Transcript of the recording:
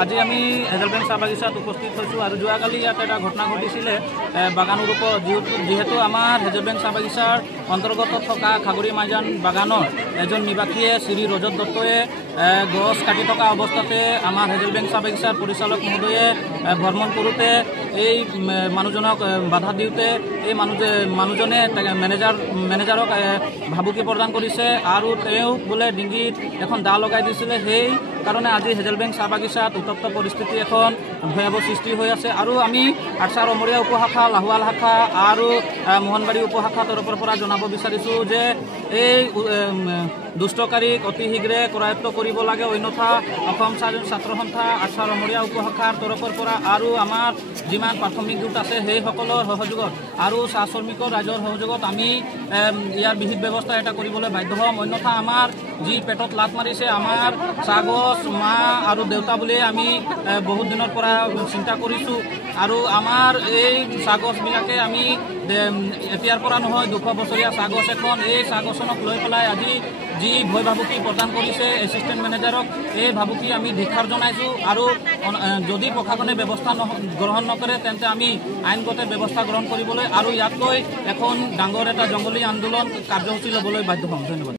আজি আমি হেজেলবেং চাহ বাগিচাত উপস্থিত হৈছোঁ আৰু যোৱাকালি ইয়াত এটা ঘটনা ঘটিছিলে বাগানৰ ওপৰত যিহেতু আমাৰ হেজেলবেং চাহ বাগিচাৰ অন্তৰ্গত থকা খাগৰি মাইজান বাগানৰ এজন নিবাসীয়ে শ্ৰী ৰজত দত্তয়ে গছ কাটি থকা অৱস্থাতে আমাৰ হেজেলবেং চাহ বাগিচাৰ পৰিচালক মহোদয়ে ভ্ৰমণ কৰোঁতে এই মানুহজনক বাধা দিওঁতে এই মানুহজনে মেনেজাৰক ভাবুকি প্ৰদান কৰিছে আৰু তেওঁ বোলে ডিঙিত এখন দা লগাই দিছিলে। সেই কাৰণে আজি হেজেলবেং চাহ বাগিচাত উত্তপ্ত পৰিস্থিতি এখন ভয়াৱহ সৃষ্টি হৈ আছে আৰু আমি আঠছা ৰমৰীয়া উপশাখা লাহোৱাল শাখা আৰু মোহনবাৰী উপশাখা তৰফৰ পৰা জনাব বিচাৰিছোঁ যে এই দুষ্টকাৰীক অতি শীঘ্ৰে কৰায়ত্ব কৰিব লাগে, অন্যথা অসম ছাত্ৰ সন্থা আঠছা ৰমৰীয়া উপশাখাৰ তৰফৰ পৰা আৰু আমাৰ যিমান প্ৰাথমিক গোট আছে সেইসকলৰ সহযোগত আৰু চাহ শ্ৰমিকৰ ৰাইজৰ সহযোগত আমি ইয়াৰ বিহিত ব্যৱস্থা এটা কৰিবলৈ বাধ্য হ'ম। অন্যথা আমাৰ যি পেটত লাট মাৰিছে আমাৰ চাহগছ মা আৰু দেউতা বুলিয়ে আমি বহুত দিনৰ পৰা চিন্তা কৰিছোঁ আৰু আমাৰ এই চাহগছবিলাকে আমি এতিয়াৰ পৰা নহয় 200 বছৰীয়া চাহগছ এখন, এই চাহগছখনক লৈ পেলাই আজি যি ভয় ভাবুকি প্ৰদান কৰিছে এছিষ্টেণ্ট মেনেজাৰক, এই ভাবুকি আমি ধিক্কাৰ জনাইছোঁ আৰু যদি প্ৰশাসনে ব্যৱস্থা গ্ৰহণ নকৰে তেন্তে আমি আইনগত ব্যৱস্থা গ্ৰহণ কৰিবলৈ আৰু ইয়াতকৈ এখন ডাঙৰ এটা জংগলী আন্দোলন কাৰ্যসূচী ল'বলৈ বাধ্য হ'ম। ধন্যবাদ।